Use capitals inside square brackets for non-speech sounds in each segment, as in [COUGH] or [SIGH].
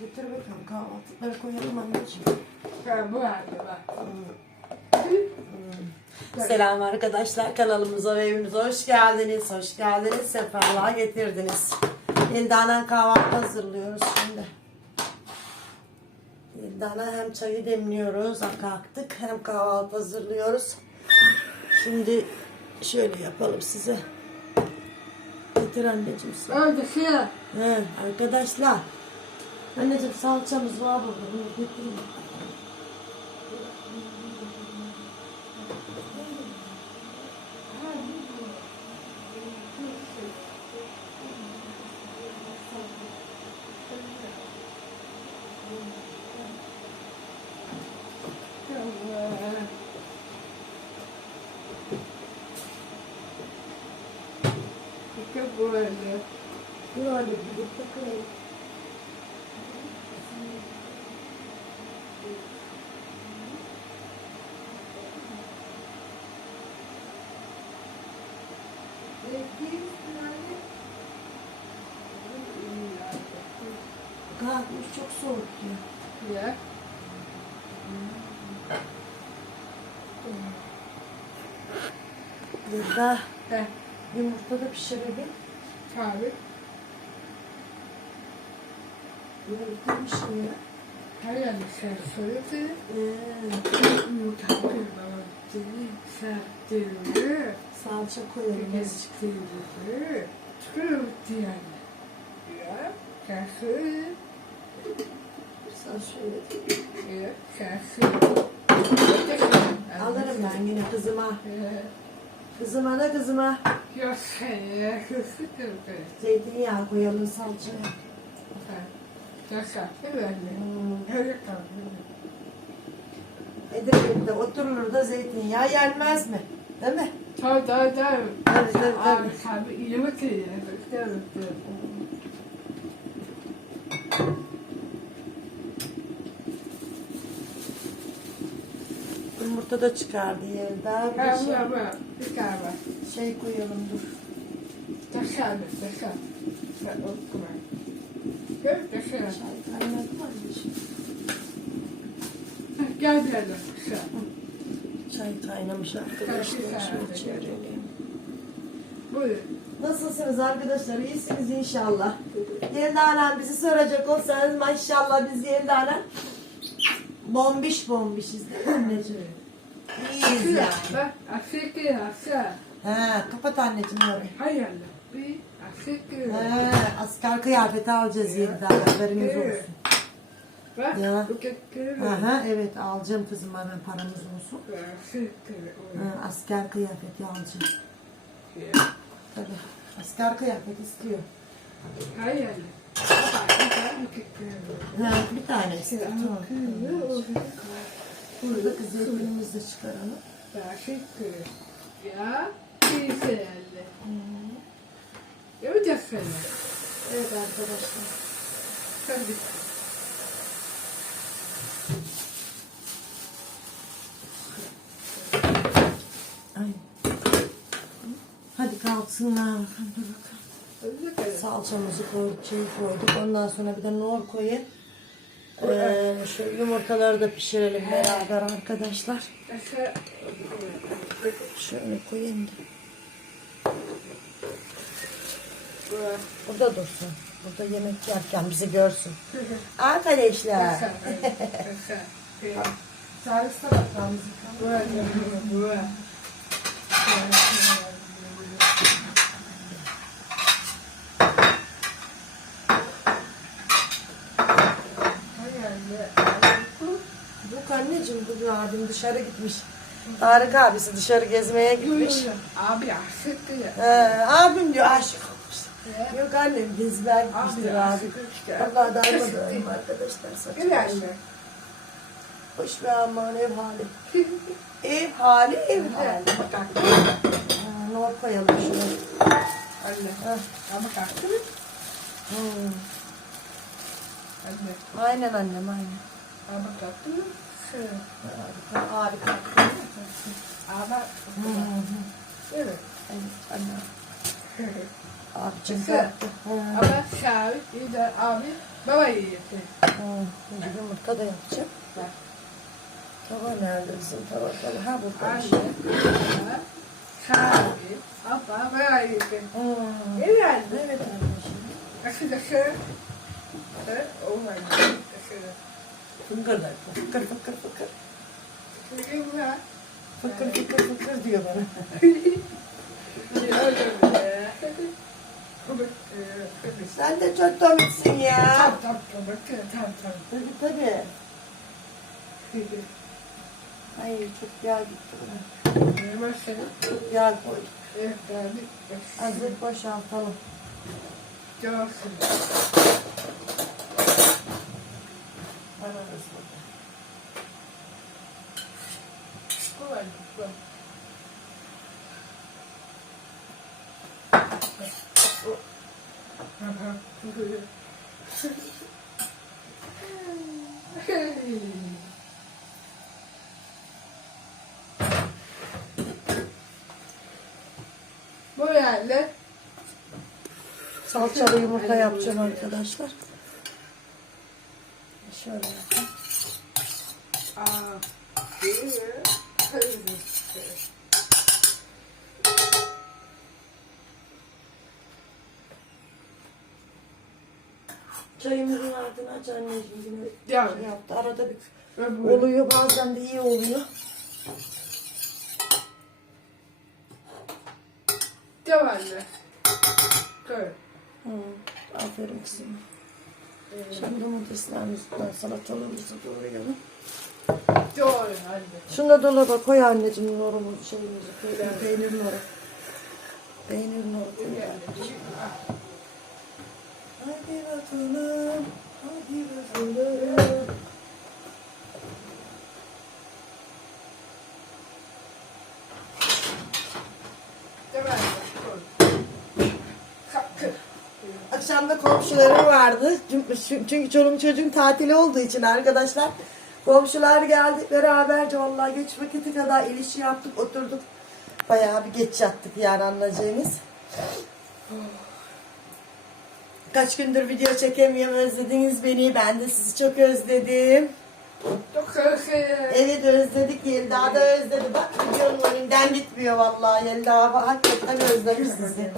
Getir bakalım kahvaltıları koyalım anneciğim. Ha, bu halde bak. Selam arkadaşlar kanalımıza ve evimize hoş geldiniz. Hoş geldiniz. Sefalar getirdiniz. Eldana kahvaltı hazırlıyoruz şimdi. Eldana hem çayı demliyoruz. Kalktık. Hem kahvaltı hazırlıyoruz. Şimdi şöyle yapalım size. Getir anneciğim. Önce şey He, arkadaşlar. Anneciğim salçamız var burada. Bunu getireyim. İşte böyle. Dur Kalkmış çok soğuk diyor. Ya. Burada Heh, yumurta da pişirelim. tabii. Yumurta pişiriyor. Yerde sen söyledi. Yumurta kırmızı, sertliği, salça koyalım. çıkırdı yani. Ya, sen söyle. Sen şöyle. Ya, sen söyle. Alırım ben yine kızıma. Kızıma da kızıma. sen hızlı kırdı. Zeytinyağı koyalım salçaya. Ya sen, evet. Hmm. Öyle kaldı. Edirne'de oturulur da zeytinyağı yenmez mi? Değil mi? Tabii tabii tabii. Tabii, tabii, Abi tabii. tabii iyi mi ki? Evet, evet. Yumurta da çıkardı yerden. Bir şey, ama bir tane var. şey koyalım dur. Taşar mı? Taşar. Sen okuma. Gel kaynadı mı anneciğim? Gel bir adam. Taşar. Çay kaynamış arkadaşlar. Şöyle çevirelim. Buyur. Nasılsınız arkadaşlar? İyisiniz inşallah. Yeldana bizi soracak olsanız maşallah biz Yeldana bombiş bombişiz değil mi anneciğim? İyiyiz yani. Bak ya aşağı. He, kapat anneciğim orayı. Hay Allah. Ya. He, asker kıyafeti alacağız Yeldana haberiniz olsun. Bak Ya. bu kekleri. Aha, evet alacağım kızım hemen paramız olsun. Aşık ya. Ha, asker kıyafeti alacağım. Tabii. Asker kıyafet istiyor. Hay Allah. Bak bir tane kekleri. Ha, bir. Tamam. Kekleri. Burada kız zeytinimizi de çıkaralım. Teşekkür. Ya, güzel. Yapacağız seni. Evet arkadaşlar. Hadi. Ay. Hadi kalksınlar. Dur bakalım. Hadi bakalım. Salçamızı koyduk, şey koyduk. Ondan sonra bir de nohut koyun. Ee, şu yumurtaları da pişirelim beraber arkadaşlar. Şöyle koyayım da. Burada dursun. Burada yemek yerken bizi görsün. [LAUGHS] Arkadaşlar. Aşağı. Aşağı. [LAUGHS] Servis tabaklarımızı böyle. Yok anneciğim bugün abim dışarı gitmiş. Tarık abisi dışarı gezmeye gitmiş. Abi ya. Ee, abim diyor aşık. Yok annem gezmeye gitmiştir Abi abi. Allah darmadağınım arkadaşlar saçma. Gel anne. Hoş be aman ev hali. [LAUGHS] Ev hali ev hali. Nohut koyalım şuna. Anne. Ama kalktı mı? hmm. Anne. Aynen annem aynen. Ama kalktı mı? Harika. Harika. Ama Hı hı. evet. Evet annem. Ha. Ama Şahit, İder, abi, baba yiyecek. Ha, Şimdi yumurta da yapacağım. Bak. Tava nerede bizim tava? Ha burada. Baba, Şahit, abla, baba yiyecek. Ha. Evet. Evet anneciğim. Aşı da şu. Evet, oh my god. Fıngırdak. Fıkır fıkır fıkır. Çünkü. Fıkır fıkır fıkır diyor bana. [LAUGHS] Sen de çok komiksin ya. Tam tam tam bakın tam tam. Tabii tabii. Ay çok yağ gitti buna. Çok yağ koy. Evet abi. Hazır boşaltalım. Görsün. Anarız burada. Bu var bu. Bu yani Salçalı yumurta yapacağım arkadaşlar. Şöyle yapayım. Çayımızın altını aç anneciğim. Yine Ya. şey yaptı. Arada bir oluyor bazen de iyi oluyor. Devam et. Dur. Hı. Aferin kızım. Şimdi domateslerimizden salatalığımızı doğrayalım. Doğru hadi. Şunu da dolaba koy anneciğim norumuz şeyimizi. Pe- Peynir noru. Peynir noru. koy anneciğim. Hadi bakalım. Hadi bakalım. Devam et. Dur. Kalk. Akşamda komşularım vardı. Çünkü- çoluğum çocuğum tatili olduğu için arkadaşlar. Komşular geldik beraberce vallahi geç vakiti kadar ilişki yaptık oturduk. Bayağı bir geç yattık yani anlayacağınız. Kaç gündür video çekemiyorum özlediniz beni. Ben de sizi çok özledim. Evet özledik Yelda da özledi. Bak videonun önünden gitmiyor vallahi Yelda. Bak, Hakikaten özlemiş sizi.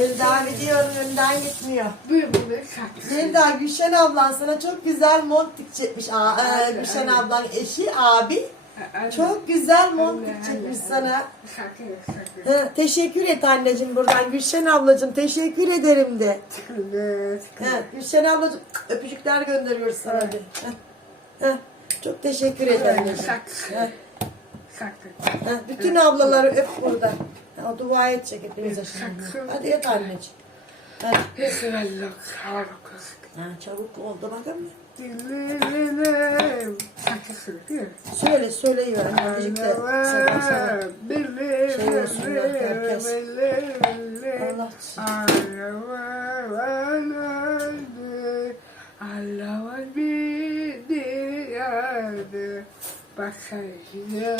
Yelda videonun önünden gitmiyor. Yelda Gülşen ablan sana çok güzel mont dikecekmiş. Aa, e, Gülşen ablan eşi abi. Çok güzel mont dikecekmiş sana. Ha, teşekkür et anneciğim buradan. Gülşen ablacığım teşekkür ederim de. Ha, Gülşen ablacığım öpücükler gönderiyoruz sana de. Çok teşekkür ederim. anneciğim. Ha, Kalk. ha, bütün ablaları öp buradan. Ha, dua edecek hepinize şimdi. Hadi et anneciğim. Hadi. Ha, çabuk oldu bakalım. Söyle söyleyiver. Da sabah sabah. Şey olsunlar herkes. Allah Bakayım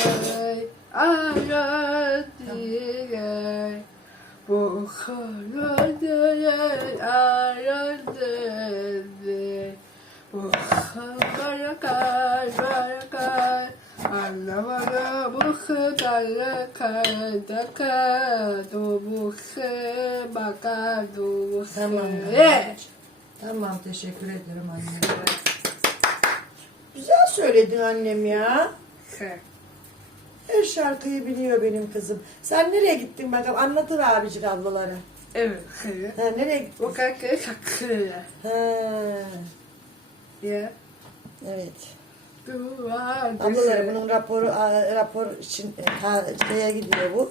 aradı Bu kanadı aradı Bu kadar kar Anlamadı bu kadar kar da kar Bu bakar bu Tamam. Tamam teşekkür ederim anne. Güzel söyledin annem ya. Her şarkıyı biliyor benim kızım. Sen nereye gittin bakalım? Anlatır abicik ablalara. Evet. Ha, nereye gittin? Kadar saklı. Ha, Ya. evet. Dua. Ablaları bunun raporu rapor için e, şeye gidiyor bu.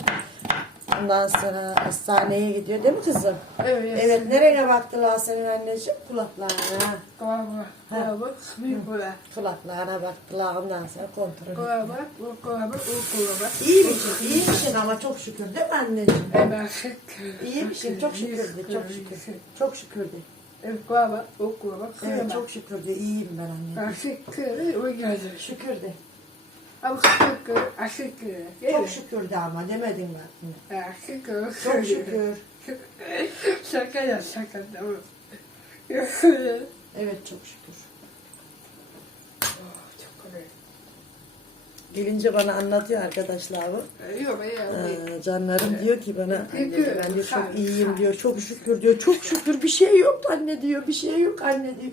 Ondan sonra hastaneye gidiyor değil mi kızım? Evet. Evet nereye baktılar senin anneciğim? Kulaklarına. Kulağıma. Kulağıma. Bir kulağı. Kulaklarına baktılar ondan sonra kontrol. Kulağıma. Bu kulağıma. Bu kulağıma. İyi misin? İyi misin ama çok şükür değil mi anneciğim? Evet. Şükür. İyi misin? Çok şükür de, çok şükür. Çok şükür de. Evet. Kulağıma. Bu kulağıma. Evet Kulağıma. çok şükür de iyiyim ben anne. Şükür. O geldi. Şükür de. Ama şükür. Şükür. Çok şükür de ama demedin mi? Şükür. Çok şükür. [LAUGHS] Şaka ya şaka. Evet çok şükür. Oh, çok kolay. Gelince bana anlatıyor arkadaşlar bu. Yok ya. Ee, canlarım diyor ki bana anne diyor, ben diyor çok iyiyim diyor çok şükür diyor çok şükür bir şey yok anne diyor bir şey yok anne diyor.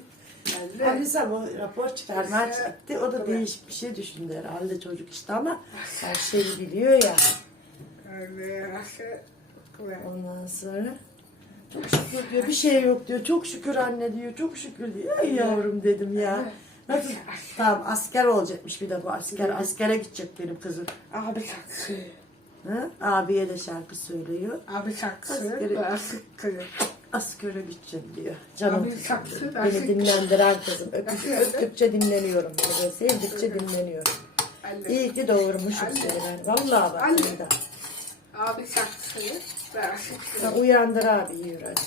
Halisa bu rapor çıkarmaya çıktı o da değişik bir şey düşündü herhalde çocuk işte ama her şeyi biliyor ya. Ondan sonra çok şükür diyor bir şey yok diyor çok şükür anne diyor çok şükür diyor. Ay yavrum dedim ya. Nasıl? Tamam asker olacakmış bir de bu asker. Askere gidecek benim kızım. Abi saksı. Ha? Abiye de şarkı söylüyor. Abi saksı. Askeri- Askere gideceğim diyor. Canım Abi kızım saksı, Beni sık- dinlendiren kızım. [LAUGHS] Nasıl? öptükçe dinleniyorum. Böyle sevdikçe dinleniyorum. İyi ki doğurmuşum seni ben. Vallahi bak Anne. Leyla. Abi saksı. Ben Ha, sıkıyorum. uyandır abi yiyor hadi.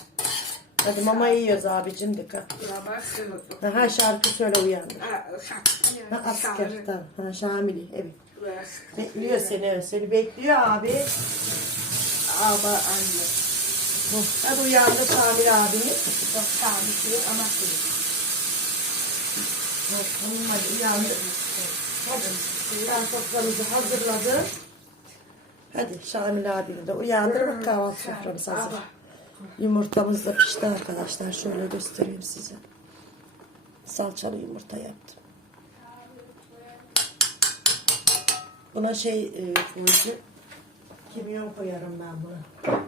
Hadi mama yiyoruz abicim dikkat. Ha şarkı söyle uyandır. Saksı. Ha asker tamam. Ha Şamili evet. Bekliyor seni. Seni bekliyor abi. Abi anne. Hı, Hadi uyandır Şamil abini. Çok sağlıklı ama sıkıyorum. Hı, Tamam hadi uyandır. Hadi. Ben soframızı hazırladım. Hadi Şamil abini de uyandır. Bak kahvaltı soframız hazır. Yumurtamız da pişti arkadaşlar. Şöyle göstereyim size. Salçalı yumurta yaptım. Buna şey e, koyacağım. Kimyon koyarım ben buna.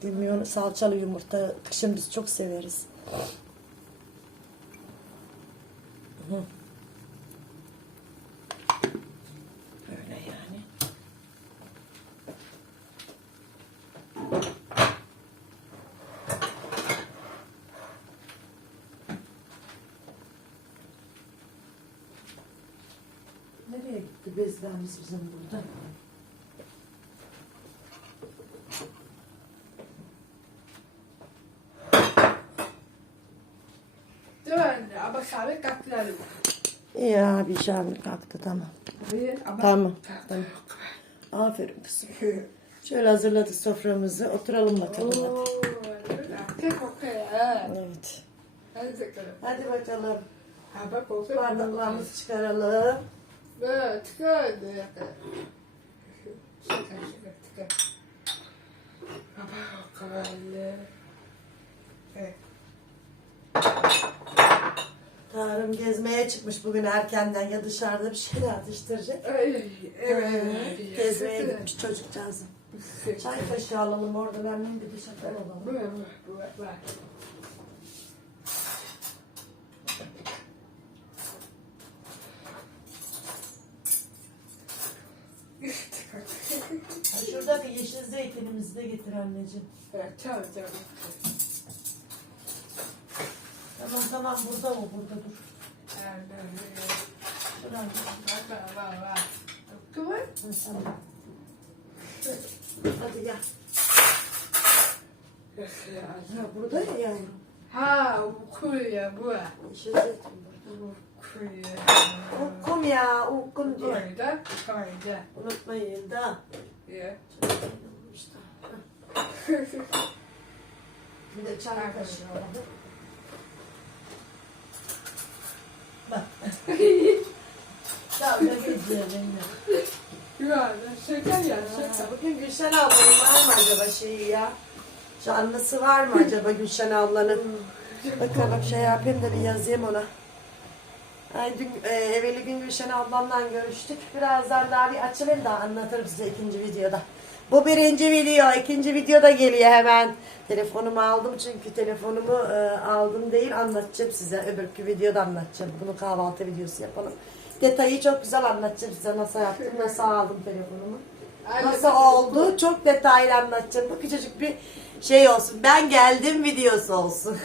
Kimyon, salçalı yumurta kışın biz çok severiz. Böyle yani. Nereye gitti bezlerimiz bizim burada? Dur anne. Ama sağlık katlarım. İyi abi Şamil kalktı tamam. Hayır ama. Tamam. tamam. Aferin kızım. Şöyle hazırladık soframızı. Oturalım bakalım hadi. Oo, Çok kokuyor. ha. Evet. Hadi bakalım. Hadi bakalım. Ha bak. Bardaklarımızı çıkaralım. Böyle tıkıyor. Çıkar çıkar çıkar. Baba kokuyor. Evet. Tarım gezmeye çıkmış bugün erkenden ya dışarıda bir şeyler atıştıracak. Ay, Evet. Ee, Gezmeye gitmiş çocukcağızım. Çay kaşığı alalım orada ben bir de şeker alalım. Şuradaki yeşil zeytinimizi de getir anneciğim. Evet, tamam tamam. Tamam tamam burada o burada dur. Dur bak. Kokuyor. Ha, Tamam. Hadi gel. Ha, burada ya yavrum. Ha, kokuyor bu. Yeşil zeytin burada. Kokuyor. Ukkum ya ukkum diyor. Koyda, koyda. Unutmayın da. Ya. İşte. Bir de çay kaşığı alalım. Bak. Ne geziyorum ya. Ya, şeker ya, şeker. Bugün Gülşen ablanın var mı acaba şeyi ya? Canlısı var mı acaba Gülşen ablanın? Bakalım şey yapayım da bir yazayım ona. Ay dün e, evveli gün Gülşen ablamla görüştük. Birazdan daha bir açılır da anlatırım size ikinci videoda. Bu birinci video, ikinci video da geliyor hemen. Telefonumu aldım çünkü telefonumu e, aldım değil anlatacağım size. Öbürkü videoda anlatacağım. Bunu kahvaltı videosu yapalım. Detayı çok güzel anlatacağım size nasıl yaptım, nasıl aldım telefonumu. Nasıl oldu? Çok detaylı anlatacağım. Bu küçücük bir şey olsun. Ben geldim videosu olsun.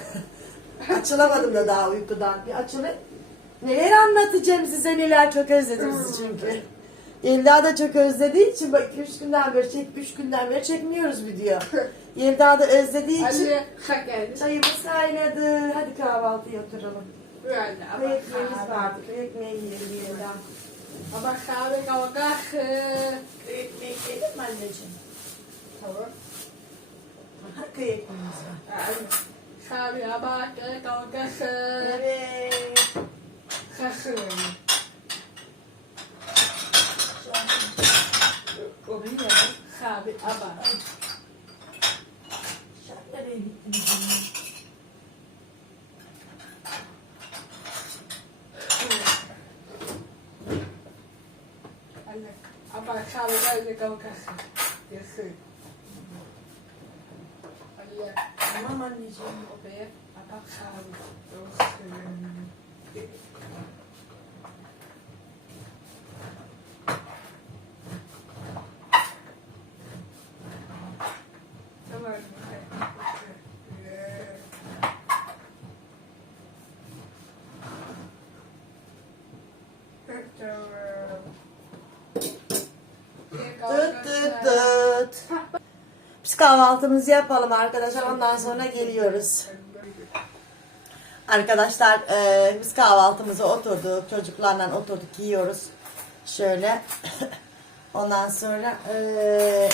[LAUGHS] Açılamadım da daha uykudan. Bir açılayım. Neler anlatacağım size neler çok özledim sizi çünkü. Yelda da çok özlediği için bak 3 günden beri çek, 3 günden beri çekmiyoruz video. [LAUGHS] Yelda da özlediği için Hadi şeker. çayımız kaynadı. Hadi kahvaltıya oturalım. Böyle ama ekmeğimiz kahve. vardı. Ekmeği yiyelim Yelda. Ama kahve kavga. Köy ekmeği yedim mi anneciğim? Tamam. Köy ekmeğimiz var. Yani. Şabiye bak. Kavgası. Evet. Kasım. Şu an O ne ya? Şabi aba. şu an nereye gittiniz? ya? Anne. Aba şabi geldi kavgası. Yesin. Anne. Tamam anneciğim. O be. Aba şabi. Olsun. Tamam. Kahvaltımızı yapalım arkadaşlar. Ondan sonra geliyoruz. Arkadaşlar e, biz kahvaltımıza oturduk. Çocuklarla oturduk yiyoruz. Şöyle. [LAUGHS] Ondan sonra e,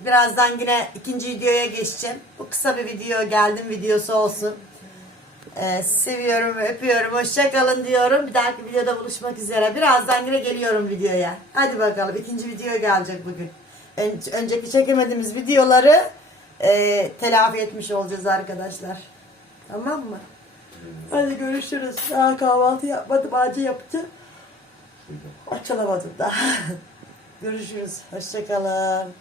birazdan yine ikinci videoya geçeceğim. Bu kısa bir video geldim videosu olsun. E, seviyorum öpüyorum. Hoşça kalın diyorum. Bir dahaki videoda buluşmak üzere. Birazdan yine geliyorum videoya. Hadi bakalım ikinci video gelecek bugün. Ön- önceki çekemediğimiz videoları e, telafi etmiş olacağız arkadaşlar. Tamam mı? Hadi görüşürüz. Daha kahvaltı yapmadım. Acı yapacağım. Açılamadım daha. [LAUGHS] görüşürüz. Hoşça kalın.